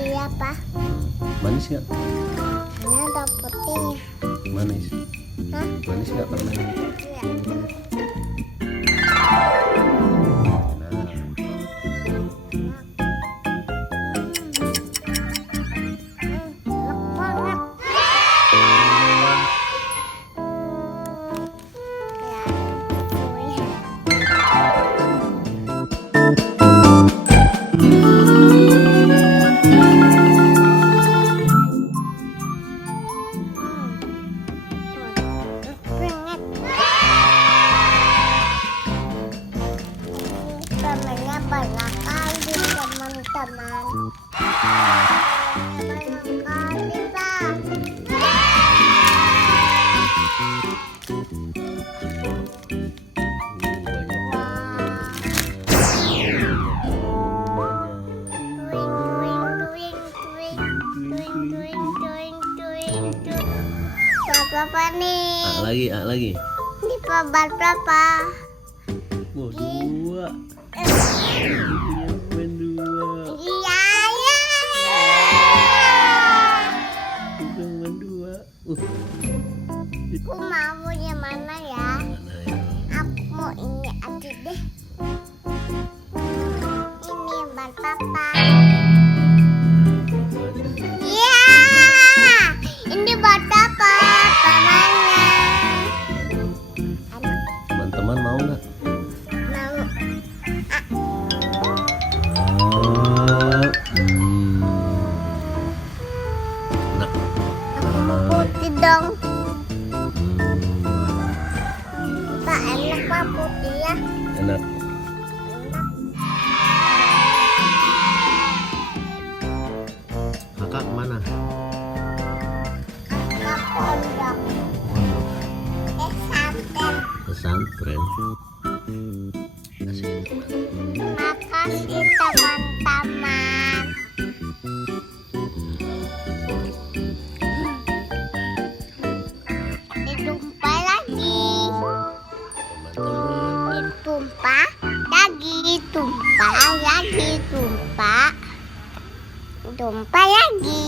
Iya, Pak. Manis nggak? Ini ada putihnya. Manis. Hah? Manis nggak permen? Iya. Nah, Enak banget. Ya, wih. Temennya banyak kali teman-teman. Banyak kali, Pak. ini banyak. Wah. Berapa nih? Lagi. Ini kabar berapa? Wah, 2. Punya permen 2. Iya, iya. Permen 2. Aku mau yang mana ya? Mana ya? Aku mau ini aja deh. Ini buat papa. Iya, ini buat papa. Pamannya. Anak Teman-teman mau nggak? mau. Enak. Aku mau putih dong. Tak enak Pak putih ya. Enak. Kakak kemana? Kakak pondok. Santen. Pesantren. Kasih teman. Makasih teman-teman. Ditumpah lagi. Teman-teman. Ditumpah lagi. Tumpah lagi. Tumpah. Tumpah lagi.